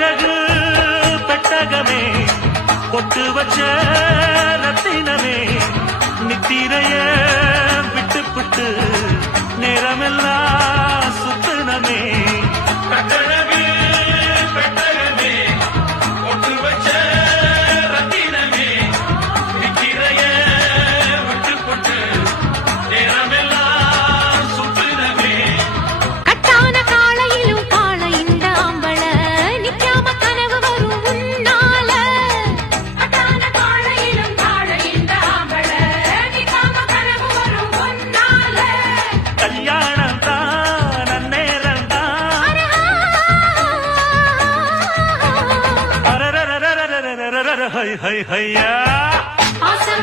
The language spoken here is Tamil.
அழகு பெட்டகமே பொட்டு வச்ச ரத்தினமே நித்திரைய விட்டு புட்டு நேரமெல்லாம் சுத்தனமே கட்டழகு பெட்டகமே பொட்டு வச்ச ரத்தினமே நித்திரைய விட்டு புட்டு நேரமெல்லாம் சுத்தனமே கட்டான காளையிலும் காளை இந்த ஆம்பள நிக்காம கனவு வரும் உன்னால கட்டான காளையிலும் காளை இந்த ஆம்பள நிக்காம கனவு வரும் உன்னால கல்யாணம் தான் அந்நேரம் தான் ஹை ஹை ஹையா ஆசை